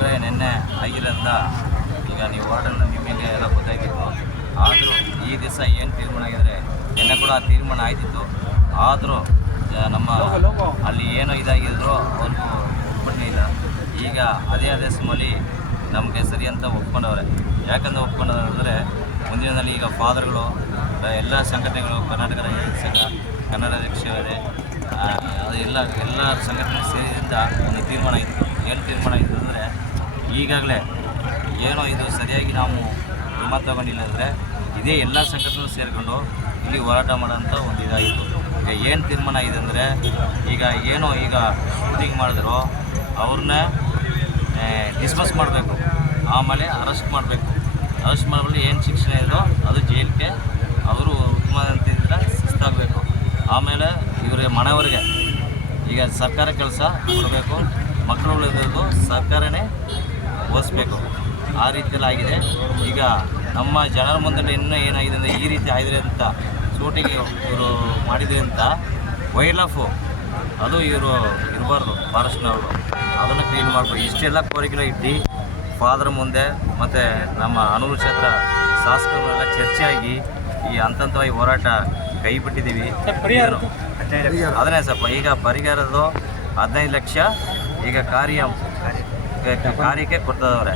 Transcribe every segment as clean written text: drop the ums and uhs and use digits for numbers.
ಈಗಾಗಲೇ ನಿನ್ನೆ ಆಗಿದ್ದರಿಂದ ಈಗ ನೀವು ವಾರ್ಡನ್ನು ನಿಮಗೆ ಎಲ್ಲ ಗೊತ್ತಾಗಿತ್ತು. ಆದರೂ ಈ ದಿವಸ ಏನು ತೀರ್ಮಾನ ಆಗಿದರೆ ನಿನ್ನೆ ಕೂಡ ಆ ತೀರ್ಮಾನ ಆಯ್ತಿತ್ತು. ಆದರೂ ನಮ್ಮ ಅಲ್ಲಿ ಏನೋ ಇದಾಗಿದ್ರು ಅವ್ರಿಗೂ ಒಪ್ಪಿಗೆ ಇಲ್ಲ. ಈಗ ಅದೇ ಸಮಯಲ್ಲಿ ನಮಗೆ ಸರಿ ಅಂತ ಒಪ್ಕೊಂಡವ್ರೆ. ಯಾಕಂದ್ರೆ ಒಪ್ಕೊಂಡವ್ರೆ ಮುಂದಿನದಲ್ಲಿ ಈಗ ಫಾದರ್ಗಳು ಎಲ್ಲ ಸಂಘಟನೆಗಳು ಕರ್ನಾಟಕ ಸಂಘ ಕನ್ನಡ ಶಿಕ್ಷಕರೇ ಎಲ್ಲ ಸಂಘಟನೆ ಸೇರಿದಿಂದ ಒಂದು ತೀರ್ಮಾನ ಇತ್ತು. ಏನು ತೀರ್ಮಾನ ಇತ್ತು ಅಂದರೆ ಈಗಾಗಲೇ ಏನೋ ಇದು ಸರಿಯಾಗಿ ನಾವು ಕ್ರಮ ತಗೊಂಡಿಲ್ಲ ಅಂದರೆ ಇದೇ ಎಲ್ಲ ಸಂಘಟನೆ ಸೇರಿಕೊಂಡು ಇಲ್ಲಿ ಹೋರಾಟ ಮಾಡೋಂಥ ಒಂದು ಇದಾಗಿತ್ತು. ಈಗ ಏನು ತೀರ್ಮಾನ ಇದೆ ಅಂದರೆ ಈಗ ಶೂಟಿಂಗ್ ಮಾಡಿದ್ರು ಅವ್ರನ್ನ ಡಿಸ್ಮಿಸ್ ಮಾಡಬೇಕು, ಆಮೇಲೆ ಅರೆಸ್ಟ್ ಮಾಡಬೇಕು. ಅರೆಸ್ಟ್ ಮಾಡಬಲ್ಲ ಏನು ಶಿಕ್ಷಣ ಇದೋ ಅದು ಜೈಲಿಗೆ ಅವರು ಉತ್ತಮ ಅಂತಿದ್ರೆ ಶಿಸ್ತಾಗಬೇಕು. ಆಮೇಲೆ ಇವರಿಗೆ ಮನೆಯವರಿಗೆ ಈಗ ಸರ್ಕಾರ ಕೆಲಸ ಕೊಡಬೇಕು, ಮಕ್ಕಳು ಉಳಿಬೇಕು, ಸರ್ಕಾರನೇ ಓದಿಸ್ಬೇಕು. ಆ ರೀತಿಯಲ್ಲಿ ಆಗಿದೆ. ಈಗ ನಮ್ಮ ಜನರ ಮುಂದೆ ಇನ್ನೂ ಏನಾಗಿದೆ ಅಂದರೆ ಈ ರೀತಿ ಆಗಿದೆ ಅಂತ ಶೂಟಿಂಗ್ ಇವರು ಮಾಡಿದ್ರೆ ಅಂತ ವೈಲ್ಡ್ ಲೈಫು ಅದು ಇವರು ಇರಬಾರ್ದು. ಫಾರೆಸ್ಟ್ನವರು ಅದನ್ನು ಕ್ಲೀನ್ ಮಾಡಬೇಕು. ಇಷ್ಟೆಲ್ಲ ಕೋರಿಕೆಗಳು ಇಟ್ಟು ಫಾದರ್ ಮುಂದೆ ಮತ್ತು ನಮ್ಮ ಅನೂರು ಕ್ಷೇತ್ರ ಶಾಸಕರೆಲ್ಲ ಚರ್ಚೆಯಾಗಿ ಈ ಹಂತವಾಗಿ ಹೋರಾಟ ಕೈ ಬಿಟ್ಟಿದ್ದೀವಿ. ಅದನ್ನೇ ಸ್ವಲ್ಪ ಈಗ ಪರಿಹಾರದ್ದು 15 ಲಕ್ಷ ಈಗ ಕಾರ್ಯಕ್ಕೆ ಕೊಡ್ತದವ್ರೆ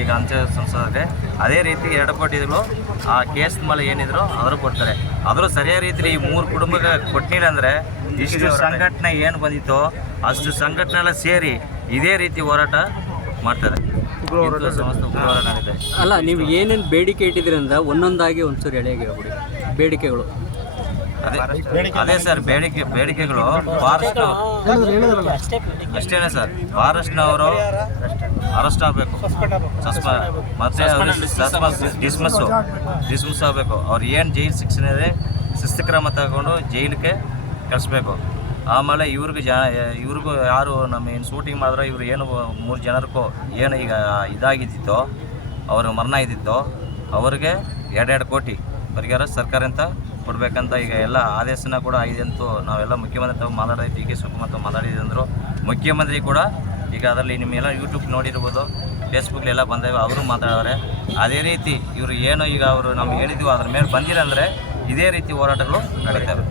ಈಗ ಅಂತ್ಯ ಸಂಸ್ಕಾರಕ್ಕೆ. ಅದೇ ರೀತಿ 2 ಕೋಟಿಗಳು ಆ ಕೇಸ್ ಮೇಲೆ ಏನಿದ್ರು ಆದರೂ ಕೊಡ್ತಾರೆ. ಆದರೂ ಸರಿಯಾದ ರೀತಿಯಲ್ಲಿ ಈ 3 ಕುಟುಂಬಕ್ಕೆ ಕೊಟ್ಟಿಲ್ಲ ಅಂದರೆ ಇಷ್ಟು ಸಂಘಟನೆ ಏನು ಬಂದಿತ್ತೋ ಅಷ್ಟು ಸಂಘಟನೆ ಎಲ್ಲ ಸೇರಿ ಇದೇ ರೀತಿ ಹೋರಾಟ ಮಾಡ್ತಾರೆ. ಅಲ್ಲ, ನೀವು ಏನೇನು ಬೇಡಿಕೆ ಇಟ್ಟಿದ್ರಿಂದ ಒಂದೊಂದಾಗಿ ಒಂಚೂರು ಎಳೆಗೆ ಹೇಳ್ಬಿಡಿ ಬೇಡಿಕೆಗಳು. ಅದೇ ಸರ್ ಬೇಡಿಕೆಗಳು ಅಷ್ಟೇನೆ ಸರ್. ಫಾರೆಸ್ಟ್ನವರು ಅರೆಸ್ಟ್ ಆಗಬೇಕು, ಮತ್ತೆ ಡಿಸ್ಮಿಸ್ ಆಗಬೇಕು. ಅವ್ರು ಏನು ಜೈಲು ಶಿಕ್ಷೆ ಇದೆ ಶಿಸ್ತು ಕ್ರಮ ತಗೊಂಡು ಜೈಲಿಗೆ ಕಳಿಸ್ಬೇಕು. ಆಮೇಲೆ ಇವ್ರಿಗೂ ಯಾರು ನಮ್ಮ ಏನು ಶೂಟಿಂಗ್ ಮಾಡಿದ್ರೆ ಇವರು ಏನು 3 ಜನರಿಗೂ ಏನು ಈಗ ಇದಾಗಿದ್ದಿತ್ತೋ ಅವರು ಮರಣ ಇದ್ದಿತ್ತೋ ಅವ್ರಿಗೆ 2 ಕೋಟಿ ಪರಿಹಾರ ಸರ್ಕಾರ ಅಂತ ಕೊಡಬೇಕಂತ ಈಗ ಎಲ್ಲ ಆದೇಶನ ಕೂಡ ಆಗಿದೆ ಅಂತೂ ನಾವೆಲ್ಲ ಮುಖ್ಯಮಂತ್ರಿ ಮಾತಾಡಿದ ಡಿ ಕೆ ಶಿವಕುಮಾರ್ ಮಾತಾಡಿದೆ ಅಂದರು. ಮುಖ್ಯಮಂತ್ರಿ ಕೂಡ ಈಗ ಅದರಲ್ಲಿ ನಿಮ್ಮೆಲ್ಲ ಯೂಟ್ಯೂಬ್ ನೋಡಿರ್ಬೋದು, ಫೇಸ್ಬುಕ್ಲೆಲ್ಲ ಬಂದಾಗ ಅವರು ಮಾತಾಡೋರೆ. ಅದೇ ರೀತಿ ಇವರು ಏನು ಈಗ ಅವರು ನಮ್ಗೆ ಹೇಳಿದ್ವಿ ಅದ್ರ ಮೇಲೆ ಬಂದಿಲ್ಲ ಅಂದರೆ ಇದೇ ರೀತಿ ಹೋರಾಟಗಳು ನಡೀತವೆ.